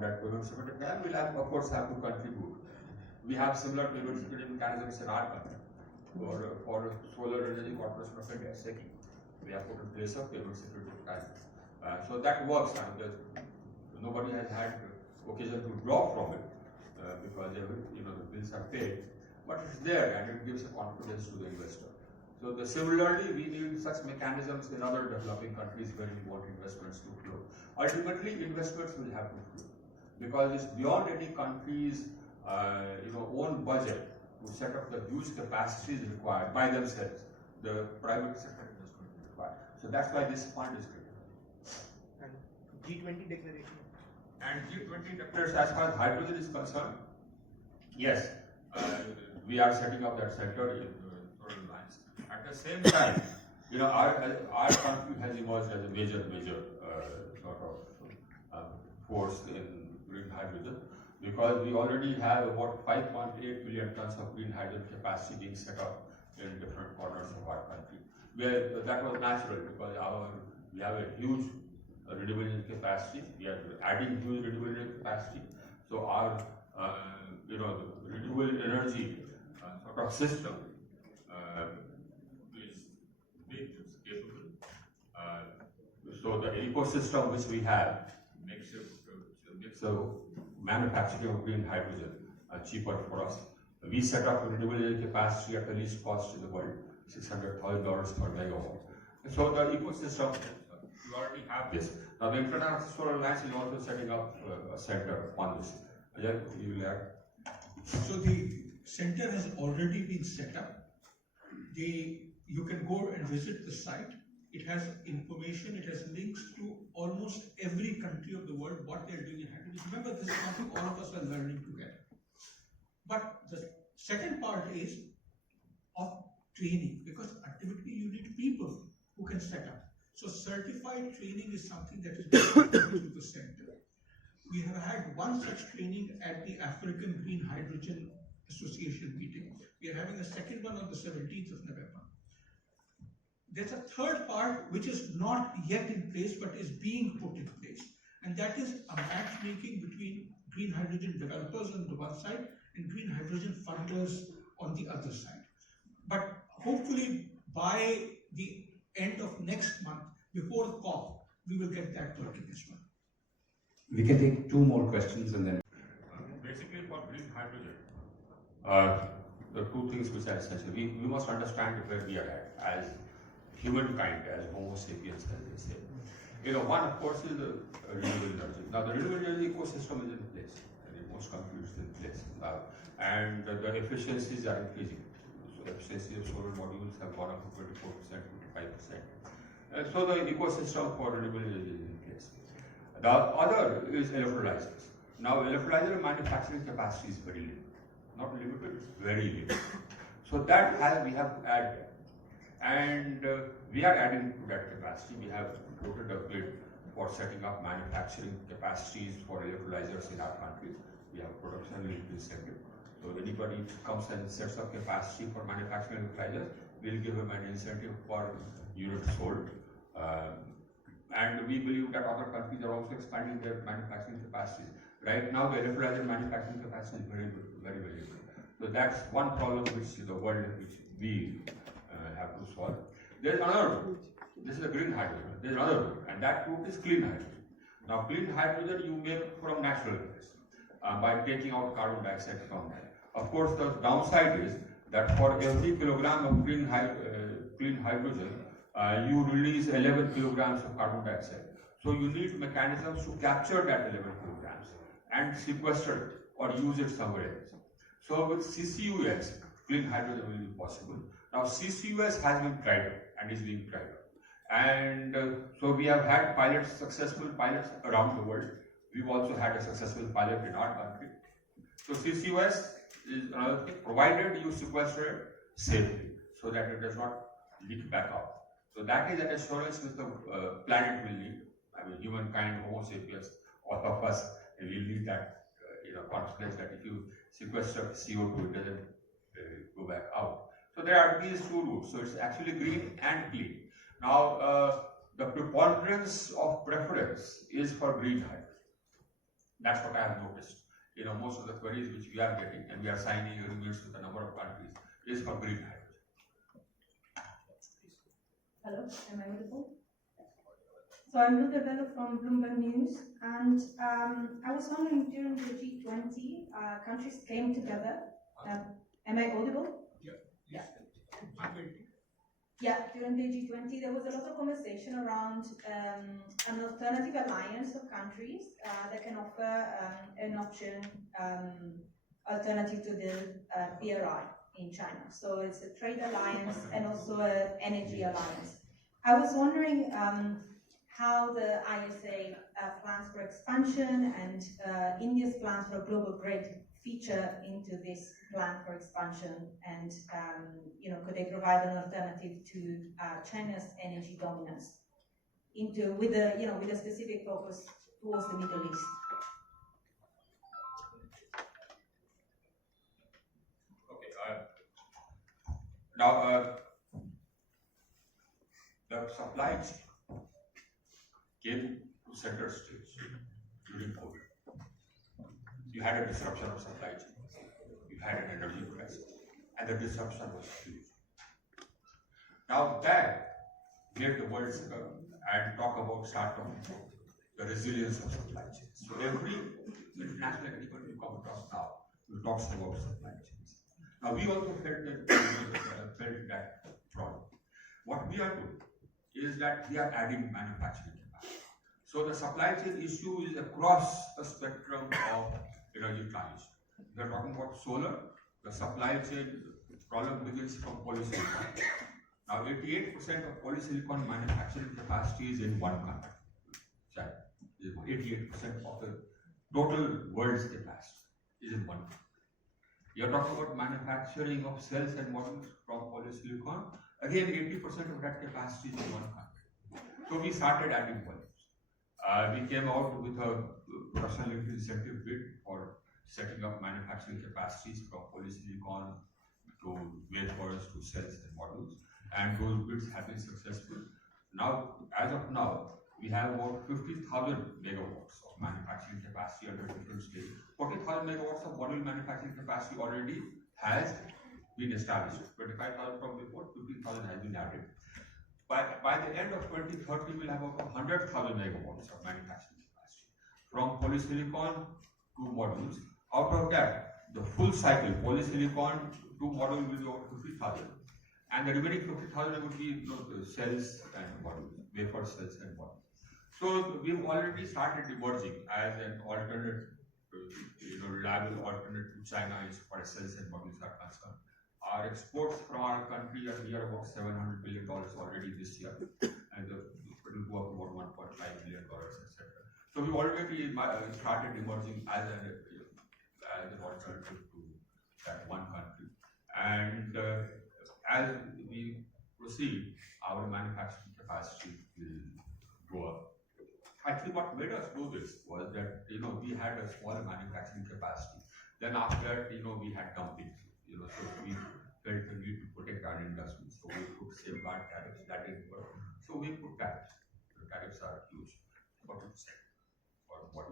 from that payment security mechanism, we'll have, of course, have to contribute. We have similar payment security mechanisms in our country. For Solar Energy Corporation of India, SECI, we have put in place a payment security mechanism. So that works, and nobody has had occasion to draw from it because the bills are paid, but it's there and it gives a confidence to the investor. So similarly, we need such mechanisms in other developing countries where we want investments to flow. Ultimately, investments will have to flow because it's beyond any country's own budget to set up the huge capacities required by themselves. The private sector investment is required. So that's why this fund is critical. And G20 declaration. And G20 declaration, as far as hydrogen is concerned, yes, we are setting up that center in Solar Alliance. At the same time, our country has emerged as a major sort of force in green hydrogen, because we already have about 5.8 million tons of green hydrogen capacity being set up in different corners of our country. Where that was natural because we have a huge renewable energy capacity. We are adding huge renewable energy capacity. So our the renewable energy sort of system is big, it's capable. So the ecosystem which we have makes the manufacturing of green hydrogen cheaper for us. We set up renewable energy capacity at the least cost in the world, $600,000 per megawatt. So the ecosystem, you already have this. Now the International Solar Alliance is also setting up a center on this. Ajay, you will add. So the center has already been set up. You can go and visit the site. It has information, it has links to almost every country of the world, what they're doing in hydrogen. Remember, this is something all of us are learning together. But the second part is of training, because ultimately you need people who can set up. So certified training is something that is being done through the center. We have had one such training at the African Green Hydrogen Association meeting. We are having a second one on the 17th of November. There's a third part which is not yet in place but is being put in place, and that is a matchmaking between green hydrogen developers on the one side and green hydrogen funders on the other side. But hopefully by the end of next month, before the COP, we will get that working as well. We can take two more questions and then. Basically, for green hydrogen, the two things which are essential. We must understand where we are at as humankind, as Homo sapiens, as they say. One, of course, is the renewable energy. Now, the renewable energy ecosystem is in place, and in most countries it's in place. And the efficiencies are increasing. So, the efficiency of solar modules have gone up to 24%, 25%. So, the ecosystem for renewable energy is in place. The other is electrolyzers. Now, electrolyzer manufacturing capacity is very limited. Not limited, it's very limited. So, that we have added. And we are adding to that capacity. We have floated a bid for setting up manufacturing capacities for electrolyzers in our country. We have production link incentive. So anybody comes and sets up capacity for manufacturing electrolyzers, we'll give them an incentive per unit sold. And we believe that other countries are also expanding their manufacturing capacities. Right now, the electrolyzer manufacturing capacity is very good, very good. So that's one problem which the world, which we have to solve. There is another route. This is a green hydrogen. There is another route, and that route is clean hydrogen. Now, clean hydrogen you make from natural gas by taking out carbon dioxide from that. Of course, the downside is that for every kilogram of clean hydrogen, you release 11 kilograms of carbon dioxide. So you need mechanisms to capture that 11 kilograms and sequester it or use it somewhere else. So with CCUS, clean hydrogen will be possible. Now CCUS has been tried out and is being tried out. And so we have had successful pilots around the world. We've also had a successful pilot in our country. So CCUS is another thing, provided you sequester it safely so that it does not leak back out. So that is an assurance which the planet will need. I mean, humankind, Homo sapiens, all of us will need that confidence that if you sequester CO2, it doesn't go back out. So there are these two routes. So it's actually green and clean. Now, the preponderance of preference is for green hydrogen. That's what I have noticed. Most of the queries which we are getting, and we are signing agreements with a number of countries, is for green hydrogen. Hello, am I audible? So I'm Luda Bello from Bloomberg News, and I was wondering, during the G20, countries came together. Am I audible? Yeah. Yeah, during the G20, there was a lot of conversation around an alternative alliance of countries that can offer an option alternative to the BRI in China. So it's a trade alliance and also an energy alliance. I was wondering how the ISA plans for expansion and India's plans for a global grid feature into this plan for expansion, and could they provide an alternative to China's energy dominance with a specific focus towards the Middle East? Okay. Now, the supply chain came to center stage during COVID. You had a disruption of supply chain. You had an energy crisis, and the disruption was huge. Now that made the world sit up and start talking about the resilience of supply chains. So every international agreement you come across now, you talks about supply chains. Now we also felt that problem. What we are doing is that we are adding manufacturing capacity. So the supply chain issue is across the spectrum of energy transition. We are talking about solar. The supply chain problem begins from polysilicon. Now 88% of polysilicon manufacturing capacity is in one country. China. 88% of the total world's capacity is in one country. You are talking about manufacturing of cells and modules from polysilicon. Again, 80% of that capacity is in one country. So we started adding volumes. We came out with a production-linked incentive bid for setting up manufacturing capacities from polysilicon to wafers to cells and modules, and those bids have been successful. Now, as of now, we have about 50,000 megawatts of manufacturing capacity under different stages. 40,000 megawatts of module manufacturing capacity already has been established. 25,000 from before, 15,000 has been added. By the end of 2030, we'll have about 100,000 megawatts of manufacturing capacity from polysilicon to modules. Out of that, the full cycle polysilicon to module will be about 50,000, and the remaining 50,000 would be cells and modules, wafer cells and modules. So we've already started emerging as an alternate, reliable alternate to China as far as cells and modules are concerned. Our exports from our country are near about $700 billion already this year, and it will go up to about $1.5 billion, etc. So we already started emerging as an alternative to that one country, and as we proceed, our manufacturing capacity will go up. Actually, what made us do this was that we had a smaller manufacturing capacity. Then after that, we had dumping. So we felt the need to protect our industry. So we put safeguard tariffs. That didn't work. So we put tariffs. The tariffs are huge. 40% for what